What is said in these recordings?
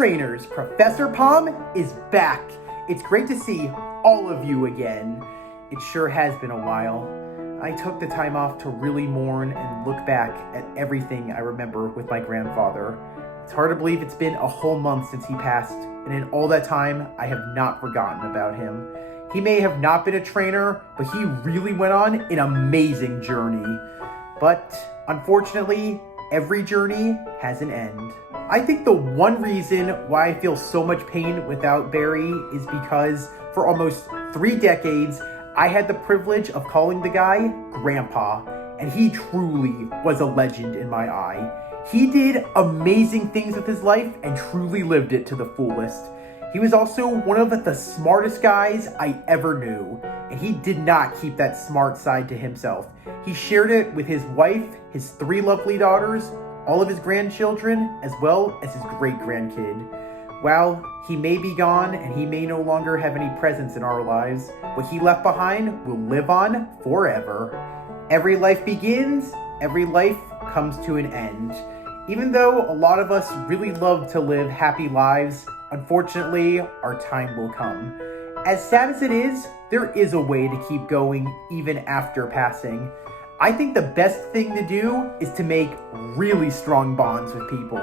trainers, Professor Palm is back. It's great to see all of you again. It sure has been a while. I took the time off to really mourn and look back at everything I remember with my grandfather. It's hard to believe it's been a whole month since he passed, and in all that time, I have not forgotten about him. He may have not been a trainer, but he really went on an amazing journey. But unfortunately, every journey has an end. I think the one reason why I feel so much pain without Barry is because for almost 3 decades, I had the privilege of calling the guy Grandpa, and he truly was a legend in my eye. He did amazing things with his life and truly lived it to the fullest. He was also one of the smartest guys I ever knew, and he did not keep that smart side to himself. He shared it with his wife, his 3 lovely daughters, all of his grandchildren, as well as his great-grandkid. While he may be gone and he may no longer have any presence in our lives, what he left behind will live on forever. Every life begins, every life comes to an end. Even though a lot of us really love to live happy lives, unfortunately, our time will come. As sad as it is, there is a way to keep going even after passing. I think the best thing to do is to make really strong bonds with people.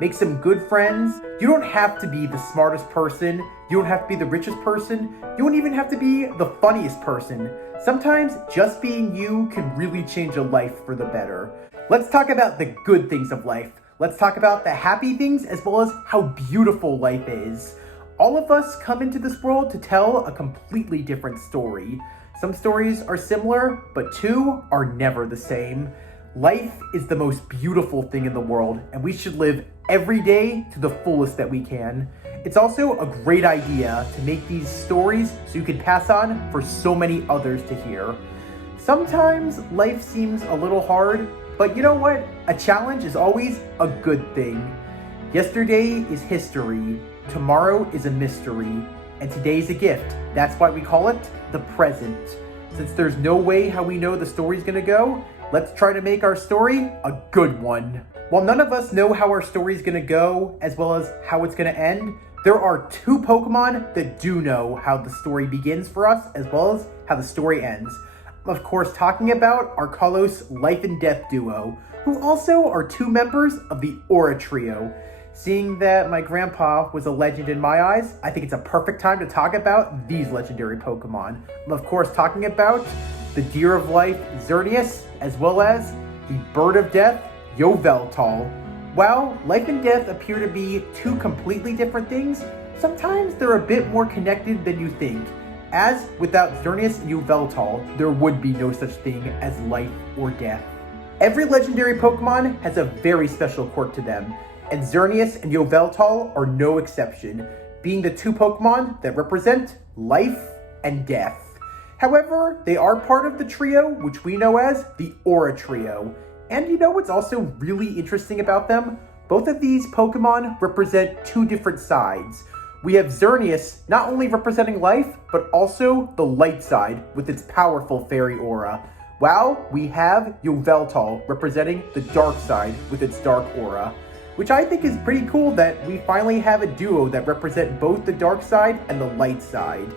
Make some good friends. You don't have to be the smartest person. You don't have to be the richest person. You don't even have to be the funniest person. Sometimes just being you can really change a life for the better. Let's talk about the good things of life. Let's talk about the happy things as well as how beautiful life is. All of us come into this world to tell a completely different story. Some stories are similar, but 2 are never the same. Life is the most beautiful thing in the world, and we should live every day to the fullest that we can. It's also a great idea to make these stories so you can pass on for so many others to hear. Sometimes life seems a little hard, but you know what? A challenge is always a good thing. Yesterday is history, tomorrow is a mystery, and today's a gift. That's why we call it the present. Since there's no way how we know the story's gonna go, let's try to make our story a good one. While none of us know how our story's gonna go, as well as how it's gonna end, there are 2 Pokemon that do know how the story begins for us, as well as how the story ends. I'm of course talking about our Kalos Life and Death duo, who also are 2 members of the Aura Trio. Seeing that my grandpa was a legend in my eyes, I think it's a perfect time to talk about these legendary Pokemon. I'm of course talking about the Deer of Life, Xerneas, as well as the Bird of Death, Yveltal. While life and death appear to be 2 completely different things, sometimes they're a bit more connected than you think. As without Xerneas and Yveltal, there would be no such thing as life or death. Every legendary Pokemon has a very special quirk to them, and Xerneas and Yveltal are no exception, being the 2 Pokemon that represent life and death. However, they are part of the trio, which we know as the Aura Trio. And you know what's also really interesting about them? Both of these Pokemon represent 2 different sides. We have Xerneas not only representing life, but also the light side with its powerful fairy aura, while we have Yveltal representing the dark side with its dark aura. Which I think is pretty cool that we finally have a duo that represent both the dark side and the light side.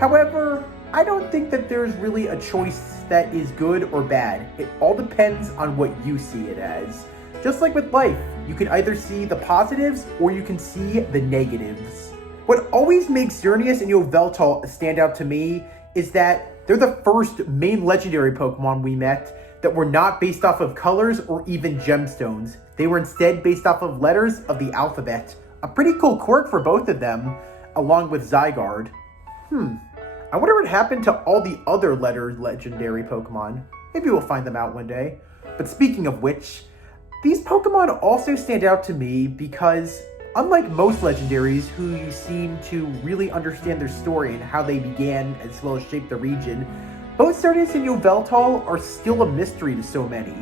However, I don't think that there's really a choice that is good or bad. It all depends on what you see it as. Just like with life, you can either see the positives or you can see the negatives. What always makes Xerneas and Yveltal stand out to me is that they're the first main legendary Pokemon we met that were not based off of colors or even gemstones. They were instead based off of letters of the alphabet. A pretty cool quirk for both of them, along with Zygarde. I wonder what happened to all the other legendary Pokemon. Maybe we'll find them out one day. But speaking of which, these Pokemon also stand out to me because unlike most legendaries who you seem to really understand their story and how they began as well as shaped the region, both Xerneas and Yveltal are still a mystery to so many.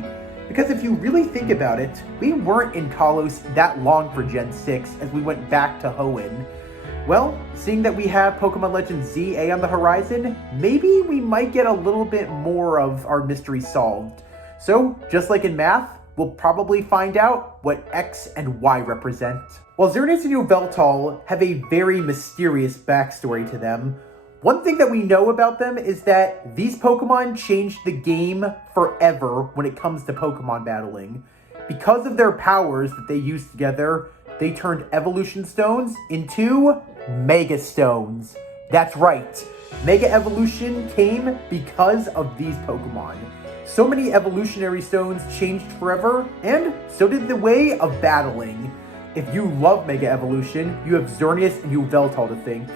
Because if you really think about it, we weren't in Kalos that long for Gen 6 as we went back to Hoenn. Well, seeing that we have Pokemon Legends ZA on the horizon, maybe we might get a little bit more of our mystery solved. So, just like in math, we'll probably find out what X and Y represent. While Xerneas and Yveltal have a very mysterious backstory to them, one thing that we know about them is that these Pokemon changed the game forever when it comes to Pokemon battling. Because of their powers that they used together, they turned evolution stones into Mega Stones. That's right, Mega Evolution came because of these Pokemon. So many evolutionary stones changed forever, and so did the way of battling. If you love Mega Evolution, you have Xerneas and Yveltal to thank.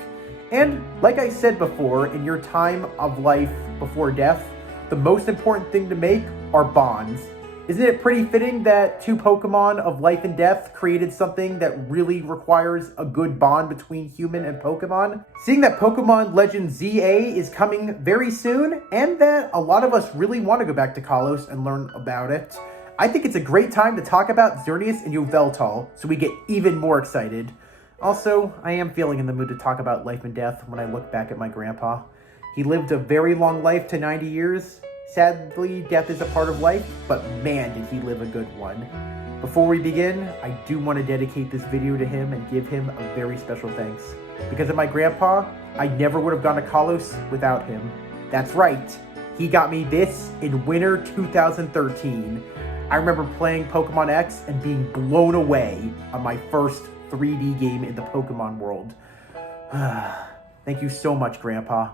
And like I said before, in your time of life before death, the most important thing to make are bonds. Isn't it pretty fitting that two Pokemon of life and death created something that really requires a good bond between human and Pokemon? Seeing that Pokemon Legend ZA is coming very soon, and that a lot of us really want to go back to Kalos and learn about it, I think it's a great time to talk about Xerneas and Yveltal, so we get even more excited. Also, I am feeling in the mood to talk about life and death when I look back at my grandpa. He lived a very long life to 90 years. Sadly, death is a part of life, but man, did he live a good one. Before we begin, I do want to dedicate this video to him and give him a very special thanks. Because of my grandpa, I never would have gone to Kalos without him. That's right, he got me this in winter 2013. I remember playing Pokemon X and being blown away on my first 3D game in the Pokemon world. Thank you so much, Grandpa.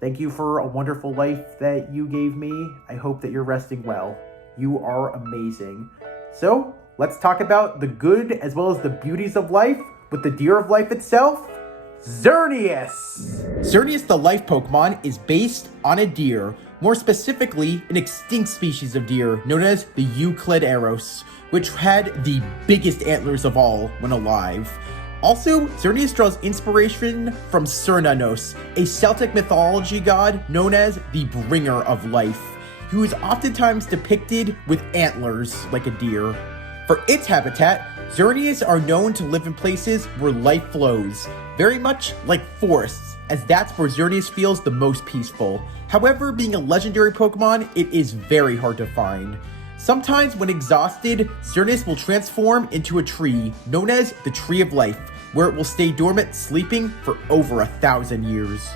Thank you for a wonderful life that you gave me. I hope that you're resting well. You are amazing. So, let's talk about the good as well as the beauties of life with the deer of life itself, Xerneas! Xerneas, the life Pokemon, is based on a deer, more specifically an extinct species of deer known as the Euclideros, which had the biggest antlers of all when alive. Also, Xerneas draws inspiration from Cernunnos, a Celtic mythology god known as the bringer of life, who is oftentimes depicted with antlers like a deer. For its habitat, Xerneas are known to live in places where life flows, very much like forests, as that's where Xerneas feels the most peaceful. However, being a legendary Pokemon, it is very hard to find. Sometimes when exhausted, Xerneas will transform into a tree known as the Tree of Life, where it will stay dormant sleeping for over 1,000 years.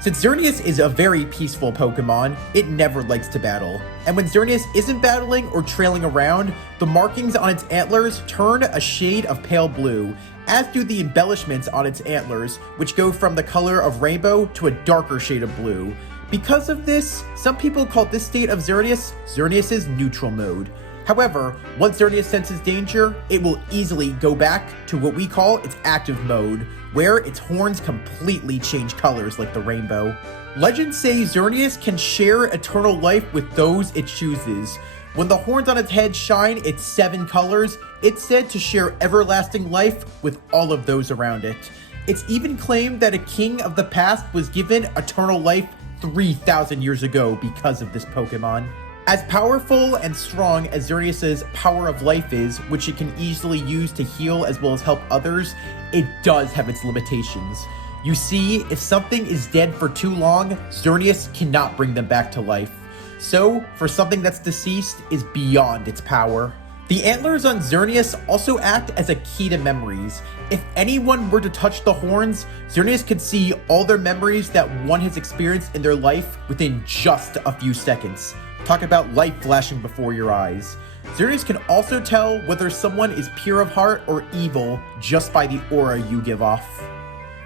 Since Xerneas is a very peaceful Pokemon, it never likes to battle. And when Xerneas isn't battling or trailing around, the markings on its antlers turn a shade of pale blue, as do the embellishments on its antlers, which go from the color of rainbow to a darker shade of blue. Because of this, some people call this state of Xerneas, Xerneas' neutral mode. However, once Xerneas senses danger, it will easily go back to what we call its active mode, where its horns completely change colors like the rainbow. Legends say Xerneas can share eternal life with those it chooses. When the horns on its head shine its 7 colors, it's said to share everlasting life with all of those around it. It's even claimed that a king of the past was given eternal life 3,000 years ago because of this Pokemon. As powerful and strong as Xerneas' power of life is, which it can easily use to heal as well as help others, it does have its limitations. You see, if something is dead for too long, Xerneas cannot bring them back to life. So, for something that's deceased is beyond its power. The antlers on Xerneas also act as a key to memories. If anyone were to touch the horns, Xerneas could see all their memories that one has experienced in their life within just a few seconds. Talk about light flashing before your eyes. Xerneas can also tell whether someone is pure of heart or evil just by the aura you give off.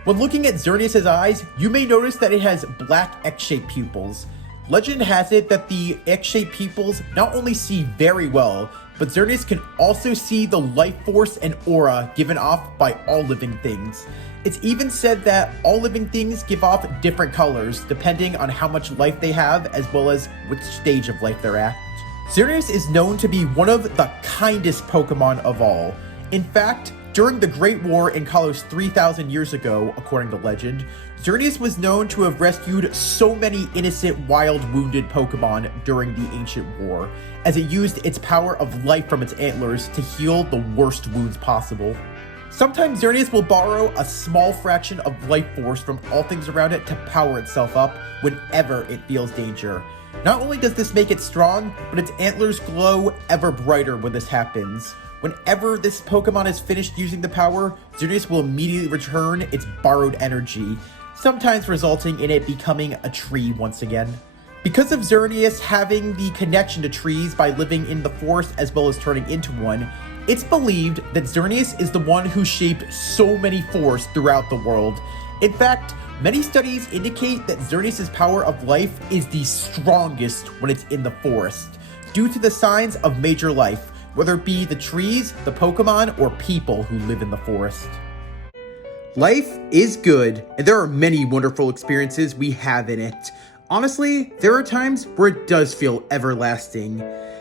When looking at Xerneas' eyes, you may notice that it has black X-shaped pupils. Legend has it that the X-shaped pupils not only see very well, but Xerneas can also see the life force and aura given off by all living things. It's even said that all living things give off different colors depending on how much life they have as well as which stage of life they're at. Xerneas is known to be one of the kindest Pokemon of all. In fact, during the Great War in Kalos 3,000 years ago, according to legend, Xerneas was known to have rescued so many innocent wild wounded Pokemon during the ancient war, as it used its power of life from its antlers to heal the worst wounds possible. Sometimes Xerneas will borrow a small fraction of life force from all things around it to power itself up whenever it feels danger. Not only does this make it strong, but its antlers glow ever brighter when this happens. Whenever this Pokemon is finished using the power, Xerneas will immediately return its borrowed energy, sometimes resulting in it becoming a tree once again. Because of Xerneas having the connection to trees by living in the forest as well as turning into one, it's believed that Xerneas is the one who shaped so many forests throughout the world. In fact, many studies indicate that Xerneas' power of life is the strongest when it's in the forest, due to the signs of major life, whether it be the trees, the Pokemon, or people who live in the forest. Life is good, and there are many wonderful experiences we have in it. Honestly, there are times where it does feel everlasting.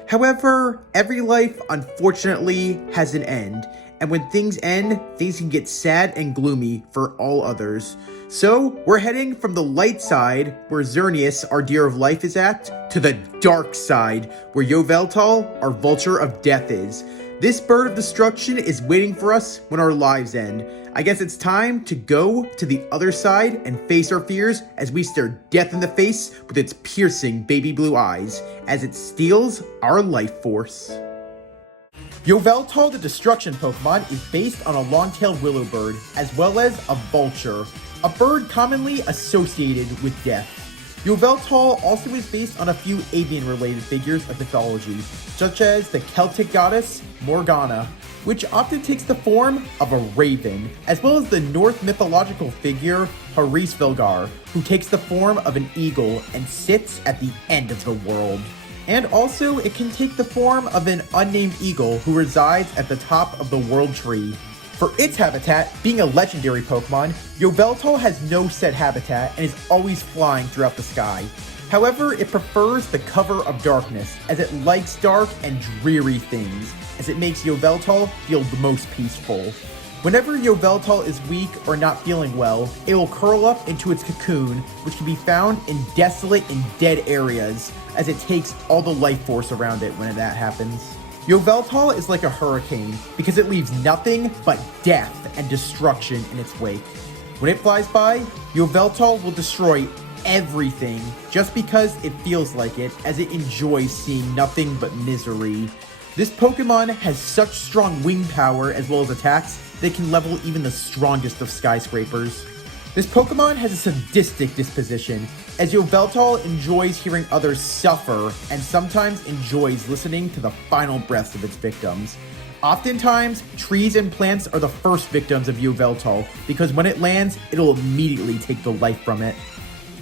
However, every life, unfortunately, has an end, and when things end, things can get sad and gloomy for all others. So, we're heading from the light side, where Xerneas, our deer of life, is at, to the dark side, where Yveltal, our vulture of death, is. This bird of destruction is waiting for us when our lives end. I guess it's time to go to the other side and face our fears as we stare death in the face with its piercing baby blue eyes, as it steals our life force. Yveltal, the destruction Pokemon, is based on a long-tailed willow bird, as well as a vulture, a bird commonly associated with death. Yveltal also is based on a few avian-related figures of mythology, such as the Celtic goddess Morgana, which often takes the form of a raven, as well as the Norse mythological figure Hrisvelgar, who takes the form of an eagle and sits at the end of the world. And also, it can take the form of an unnamed eagle who resides at the top of the World Tree. For its habitat, being a legendary Pokemon, Yveltal has no set habitat and is always flying throughout the sky. However, it prefers the cover of darkness, as it likes dark and dreary things, as it makes Yveltal feel the most peaceful. Whenever Yveltal is weak or not feeling well, it will curl up into its cocoon, which can be found in desolate and dead areas, as it takes all the life force around it when that happens. Yveltal is like a hurricane, because it leaves nothing but death and destruction in its wake. When it flies by, Yveltal will destroy everything, just because it feels like it, as it enjoys seeing nothing but misery. This Pokemon has such strong wing power as well as attacks that can level even the strongest of skyscrapers. This Pokemon has a sadistic disposition, as Yveltal enjoys hearing others suffer and sometimes enjoys listening to the final breaths of its victims. Oftentimes, trees and plants are the first victims of Yveltal, because when it lands, it'll immediately take the life from it.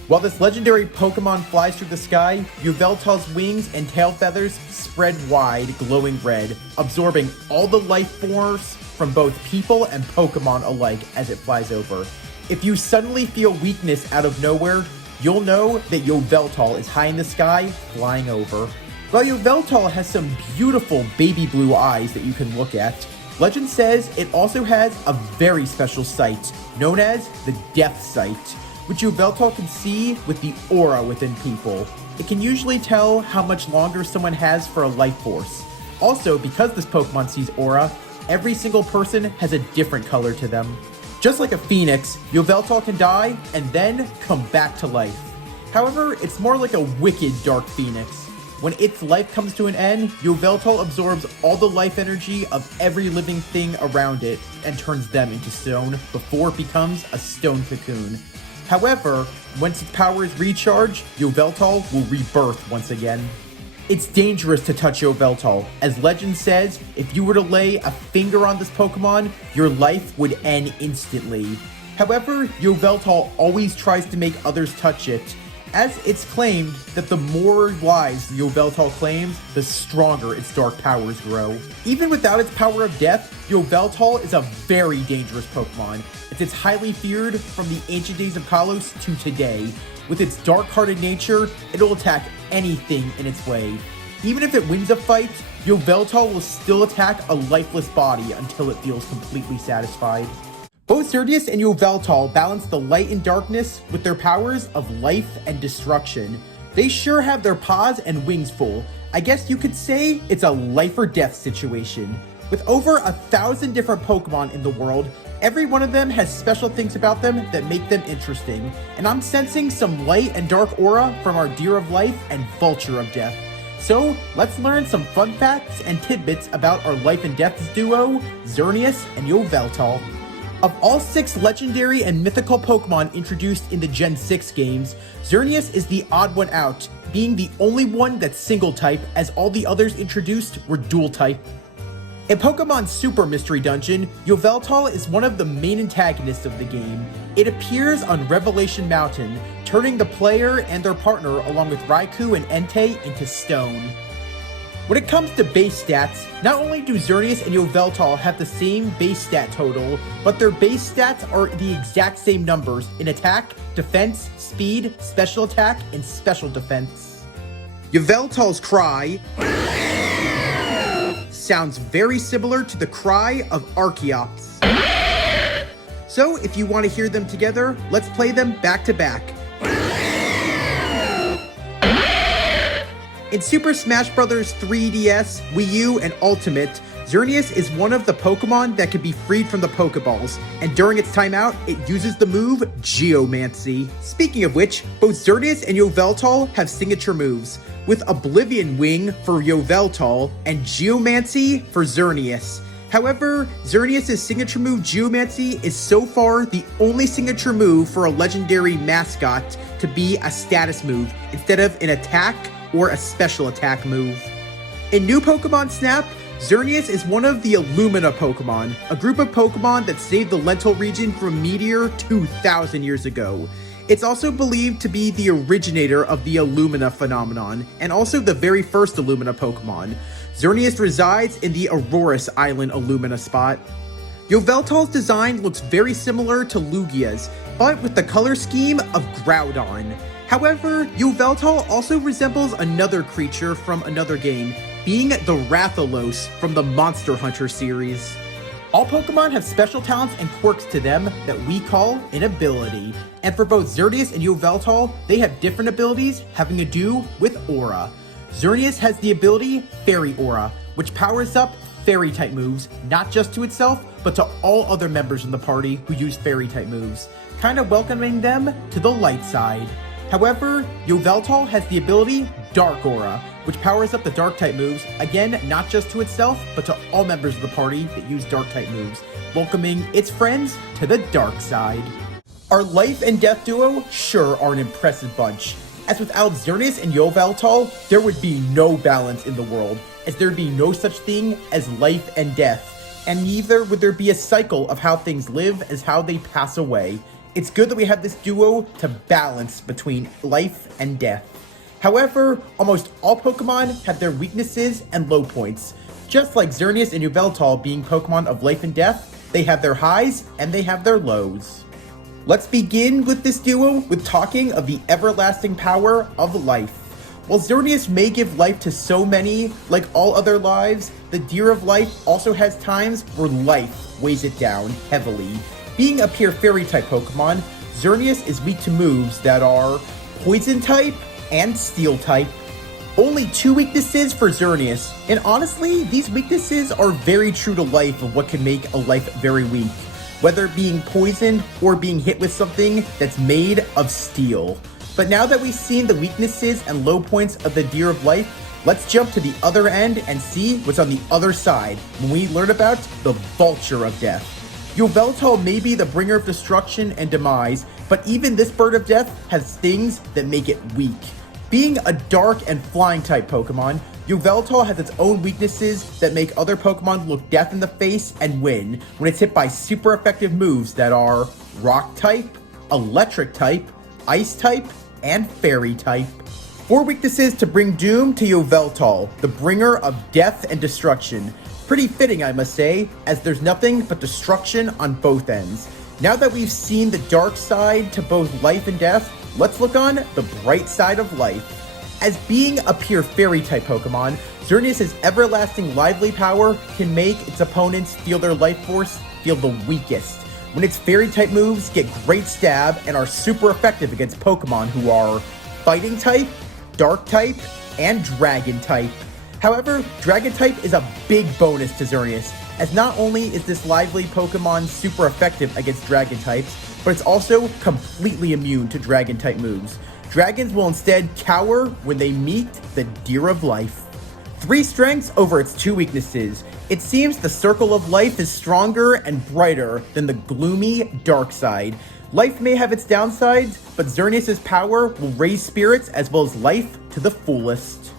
While this legendary Pokemon flies through the sky, Yveltal's wings and tail feathers spread wide, glowing red, absorbing all the life force from both people and Pokemon alike as it flies over. If you suddenly feel weakness out of nowhere, you'll know that Yveltal is high in the sky, flying over. While Yveltal has some beautiful baby blue eyes that you can look at, legend says it also has a very special sight, known as the Death Sight, which Yveltal can see with the aura within people. It can usually tell how much longer someone has for a life force. Also, because this Pokemon sees aura, every single person has a different color to them. Just like a phoenix, Yveltal can die and then come back to life. However, it's more like a wicked dark phoenix. When its life comes to an end, Yveltal absorbs all the life energy of every living thing around it and turns them into stone before it becomes a stone cocoon. However, once its power is recharged, Yveltal will rebirth once again. It's dangerous to touch Yveltal, as legend says, if you were to lay a finger on this Pokemon, your life would end instantly. However, Yveltal always tries to make others touch it, as it's claimed that the more lives Yveltal claims, the stronger its dark powers grow. Even without its power of death, Yveltal is a very dangerous Pokemon, as it's highly feared from the ancient days of Kalos to today. With its dark-hearted nature, it'll attack anything in its way. Even if it wins a fight, Yveltal will still attack a lifeless body until it feels completely satisfied. Both Xerneas and Yveltal balance the light and darkness with their powers of life and destruction. They sure have their paws and wings full. I guess you could say it's a life or death situation. With over 1,000 different Pokemon in the world, every one of them has special things about them that make them interesting, and I'm sensing some light and dark aura from our Deer of Life and Vulture of Death. So let's learn some fun facts and tidbits about our life and death duo, Xerneas and Yveltal. Of all 6 legendary and mythical Pokemon introduced in the Gen 6 games, Xerneas is the odd one out, being the only one that's single type, as all the others introduced were dual type. In Pokemon Super Mystery Dungeon, Yveltal is one of the main antagonists of the game. It appears on Revelation Mountain, turning the player and their partner along with Raikou and Entei into stone. When it comes to base stats, not only do Xerneas and Yveltal have the same base stat total, but their base stats are the exact same numbers in attack, defense, speed, special attack, and special defense. Yveltal's cry sounds very similar to the cry of Archeops. So if you want to hear them together, let's play them back to back. In Super Smash Bros. 3DS, Wii U, and Ultimate, Xerneas is one of the Pokemon that can be freed from the Pokeballs, and during its timeout, it uses the move Geomancy. Speaking of which, both Xerneas and Yveltal have signature moves, with Oblivion Wing for Yveltal and Geomancy for Xerneas. However, Xerneas' signature move Geomancy is so far the only signature move for a legendary mascot to be a status move instead of an attack or a special attack move. In New Pokemon Snap, Xerneas is one of the Illumina Pokemon, a group of Pokemon that saved the Lental region from Meteor 2,000 years ago. It's also believed to be the originator of the Illumina phenomenon, and also the very first Illumina Pokemon. Xerneas resides in the Auroras Island Illumina spot. Yveltal's design looks very similar to Lugia's, but with the color scheme of Groudon. However, Yveltal also resembles another creature from another game, being the Rathalos from the Monster Hunter series. All Pokemon have special talents and quirks to them that we call an ability. And for both Xerneas and Yveltal, they have different abilities having to do with Aura. Xerneas has the ability Fairy Aura, which powers up Fairy-type moves, not just to itself, but to all other members in the party who use Fairy-type moves, kind of welcoming them to the light side. However, Yveltal has the ability Dark Aura, which powers up the Dark-type moves, again, not just to itself, but to all members of the party that use Dark-type moves, welcoming its friends to the dark side. Our life and death duo sure are an impressive bunch, as without Xerneas and Yveltal, there would be no balance in the world, as there would be no such thing as life and death, and neither would there be a cycle of how things live as how they pass away. It's good that we have this duo to balance between life and death. However, almost all Pokemon have their weaknesses and low points. Just like Xerneas and Yveltal being Pokemon of life and death, they have their highs and they have their lows. Let's begin with this duo with talking of the everlasting power of life. While Xerneas may give life to so many, like all other lives, the Deer of Life also has times where life weighs it down heavily. Being a pure Fairy-type Pokemon, Xerneas is weak to moves that are Poison-type and Steel-type. Only 2 weaknesses for Xerneas, and honestly, these weaknesses are very true to life of what can make a life very weak, whether it being poisoned or being hit with something that's made of steel. But now that we've seen the weaknesses and low points of the Deer of Life, let's jump to the other end and see what's on the other side when we learn about the Vulture of Death. Yveltal may be the bringer of destruction and demise, but even this bird of death has things that make it weak. Being a dark and flying type Pokemon, Yveltal has its own weaknesses that make other Pokemon look death in the face and win when it's hit by super effective moves that are Rock type, Electric type, Ice type, and Fairy type. 4 weaknesses to bring doom to Yveltal, the bringer of death and destruction. Pretty fitting, I must say, as there's nothing but destruction on both ends. Now that we've seen the dark side to both life and death, let's look on the bright side of life. As being a pure Fairy-type Pokemon, Xerneas' everlasting lively power can make its opponents feel their life force feel the weakest, when its Fairy-type moves get great stab and are super effective against Pokemon who are Fighting-type, Dark-type, and Dragon-type. However, Dragon-type is a big bonus to Xerneas, as not only is this lively Pokemon super effective against Dragon types, but it's also completely immune to Dragon-type moves. Dragons will instead cower when they meet the Deer of Life. 3 strengths over its 2 weaknesses. It seems the Circle of Life is stronger and brighter than the gloomy dark side. Life may have its downsides, but Xerneas' power will raise spirits as well as life to the fullest.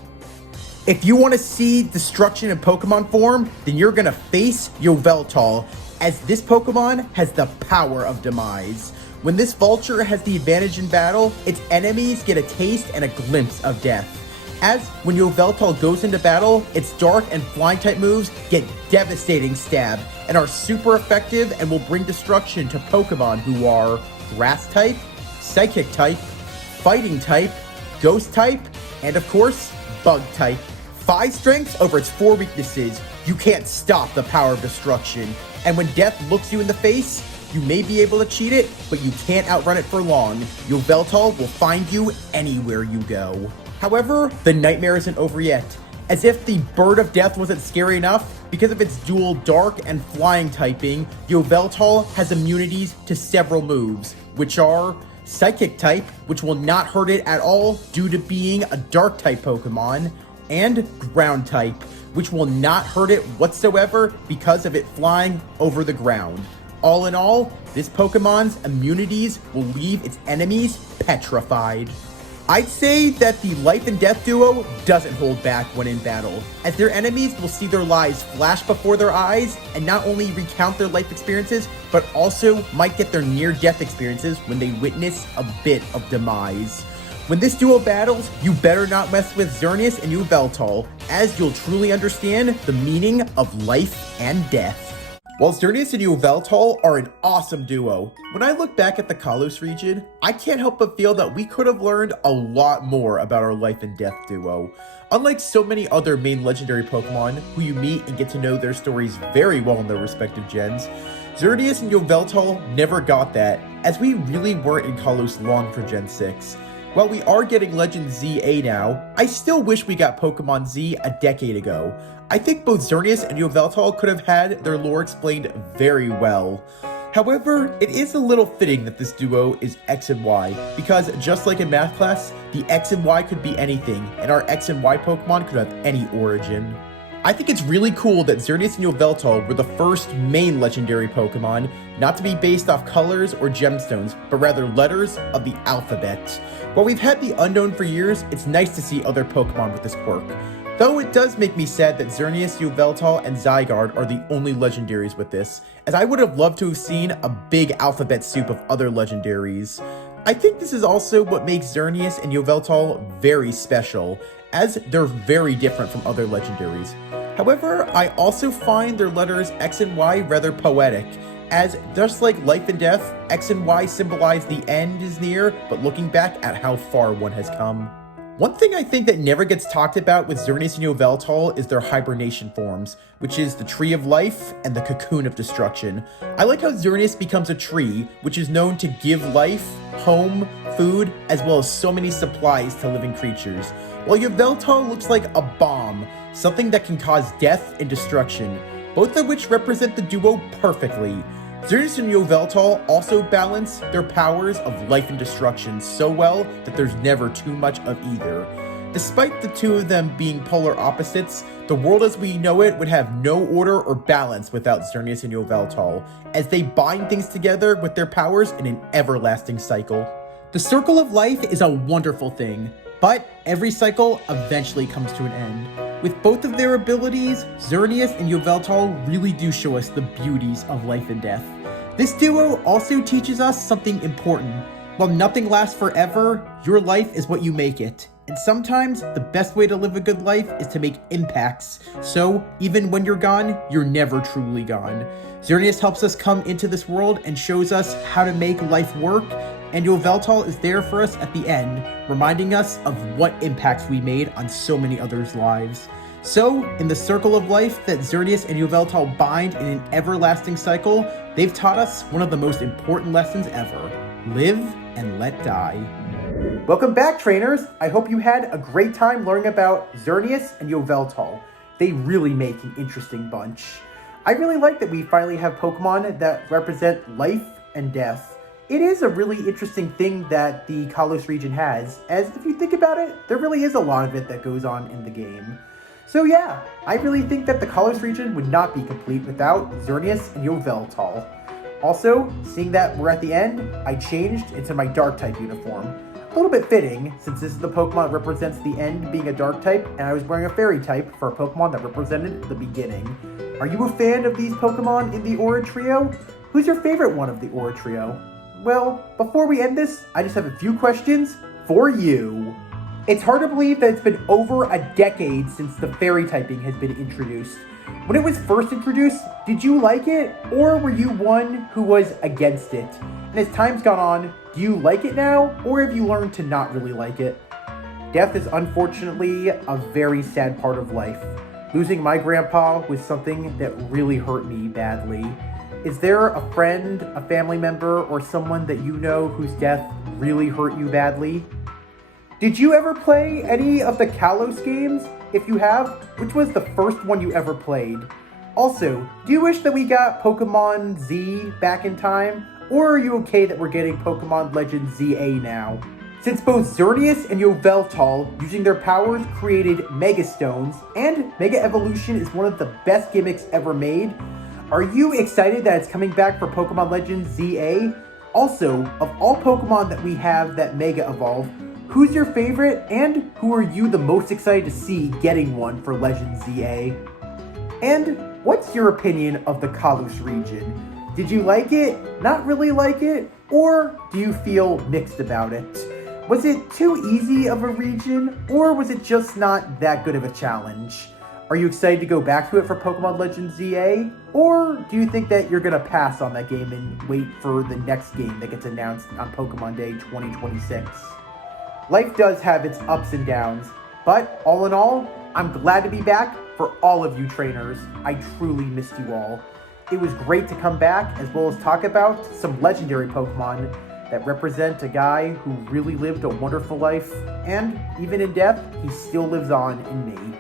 If you want to see destruction in Pokemon form, then you're going to face Yveltal, as this Pokemon has the power of demise. When this Vulture has the advantage in battle, its enemies get a taste and a glimpse of death. As when Yveltal goes into battle, its dark and flying type moves get devastating stab and are super effective and will bring destruction to Pokemon who are Grass type, Psychic type, Fighting type, Ghost type, and of course, Bug type. 5 strengths over its 4 weaknesses. You can't stop the power of destruction. And when death looks you in the face, you may be able to cheat it, but you can't outrun it for long. Yveltal will find you anywhere you go. However, the nightmare isn't over yet. As if the Bird of Death wasn't scary enough, because of its dual dark and flying typing, Yveltal has immunities to several moves, which are Psychic type, which will not hurt it at all due to being a dark type Pokemon, and Ground type, which will not hurt it whatsoever because of it flying over the ground. All in all, this Pokemon's immunities will leave its enemies petrified. I'd say that the Life and Death duo doesn't hold back when in battle, as their enemies will see their lives flash before their eyes and not only recount their life experiences, but also might get their near-death experiences when they witness a bit of demise. When this duo battles, you better not mess with Xerneas and Yveltal, as you'll truly understand the meaning of life and death. While Xerneas and Yveltal are an awesome duo, when I look back at the Kalos region, I can't help but feel that we could have learned a lot more about our life and death duo. Unlike so many other main legendary Pokemon, who you meet and get to know their stories very well in their respective gens, Xerneas and Yveltal never got that, as we really weren't in Kalos long for Gen 6. While we are getting Legend ZA now, I still wish we got Pokemon Z a decade ago. I think both Xerneas and Yveltal could have had their lore explained very well. However, it is a little fitting that this duo is X and Y, because just like in math class, the X and Y could be anything, and our X and Y Pokemon could have any origin. I think it's really cool that Xerneas and Yveltal were the first main legendary Pokemon not to be based off colors or gemstones, but rather letters of the alphabet. While we've had the unknown for years, it's nice to see other Pokemon with this quirk. Though it does make me sad that Xerneas, Yveltal, and Zygarde are the only legendaries with this, as I would have loved to have seen a big alphabet soup of other legendaries. I think this is also what makes Xerneas and Yveltal very special, as they're very different from other legendaries. However, I also find their letters X and Y rather poetic, as just like life and death, X and Y symbolize the end is near, but looking back at how far one has come. One thing I think that never gets talked about with Xerneas and Yveltal is their hibernation forms, which is the Tree of Life and the Cocoon of Destruction. I like how Xerneas becomes a tree, which is known to give life, home, food, as well as so many supplies to living creatures, while Yveltal looks like a bomb, something that can cause death and destruction, both of which represent the duo perfectly. Xerneas and Yveltal also balance their powers of life and destruction so well that there's never too much of either. Despite the two of them being polar opposites, the world as we know it would have no order or balance without Xerneas and Yveltal, as they bind things together with their powers in an everlasting cycle. The Circle of Life is a wonderful thing, but every cycle eventually comes to an end. With both of their abilities, Xerneas and Yveltal really do show us the beauties of life and death. This duo also teaches us something important. While nothing lasts forever, your life is what you make it. And sometimes, the best way to live a good life is to make impacts. So, even when you're gone, you're never truly gone. Xerneas helps us come into this world and shows us how to make life work, and Yveltal is there for us at the end, reminding us of what impacts we made on so many others' lives. So, in the circle of life that Xerneas and Yveltal bind in an everlasting cycle, they've taught us one of the most important lessons ever: live and let die. Welcome back, trainers! I hope you had a great time learning about Xerneas and Yveltal. They really make an interesting bunch. I really like that we finally have Pokemon that represent life and death. it is a really interesting thing that the Kalos region has, as if you think about it, there really is a lot of it that goes on in the game. So yeah, I really think that the Kalos region would not be complete without Xerneas and Yveltal. Also, seeing that we're at the end, I changed into my Dark-type uniform. A little bit fitting, since this is the Pokemon that represents the end being a Dark-type, and I was wearing a Fairy-type for a Pokemon that represented the beginning. Are you a fan of these Pokemon in the Aura Trio? Who's your favorite one of the Aura Trio? Well, before we end this, I just have a few questions for you. It's hard to believe that it's been over a decade since the Fairy typing has been introduced. When it was first introduced, did you like it, or were you one who was against it? And as time's gone on, do you like it now, or have you learned to not really like it? Death is unfortunately a very sad part of life. Losing my grandpa was something that really hurt me badly. Is there a friend, a family member, or someone that you know whose death really hurt you badly? Did you ever play any of the Kalos games? If you have, which was the first one you ever played? Also, do you wish that we got Pokemon Z back in time? Or are you okay that we're getting Pokemon Legends ZA now? Since both Xerneas and Yveltal, using their powers, created Mega Stones, and Mega Evolution is one of the best gimmicks ever made, are you excited that it's coming back for Pokemon Legends ZA? Also, of all Pokemon that we have that Mega Evolve, who's your favorite, and who are you the most excited to see getting one for Legends ZA? And what's your opinion of the Kalos region? Did you like it, not really like it, or do you feel mixed about it? Was it too easy of a region, or was it just not that good of a challenge? Are you excited to go back to it for Pokemon Legends ZA? Or do you think that you're gonna pass on that game and wait for the next game that gets announced on Pokemon Day 2026? Life does have its ups and downs, but all in all, I'm glad to be back for all of you trainers. I truly missed you all. It was great to come back, as well as talk about some legendary Pokemon that represent a guy who really lived a wonderful life, and even in death, he still lives on in me.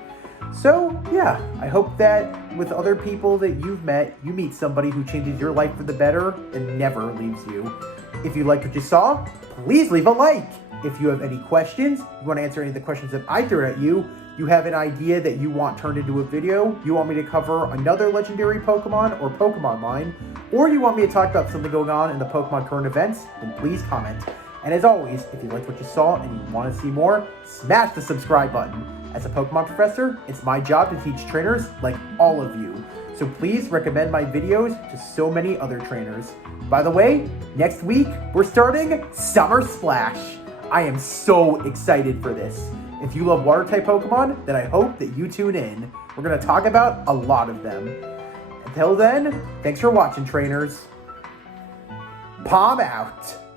So, yeah, I hope that with other people that you've met, you meet somebody who changes your life for the better and never leaves you. If you liked what you saw, please leave a like. If you have any questions, you want to answer any of the questions that I threw at you, you have an idea that you want turned into a video, you want me to cover another legendary Pokemon or Pokemon line, or you want me to talk about something going on in the Pokemon current events, then please comment. And as always, if you liked what you saw and you want to see more, smash the subscribe button. As a Pokemon professor, it's my job to teach trainers like all of you. So please recommend my videos to so many other trainers. By the way, next week, we're starting Summer Splash. I am so excited for this. If you love water-type Pokemon, then I hope that you tune in. We're going to talk about a lot of them. Until then, thanks for watching, trainers. Palm out.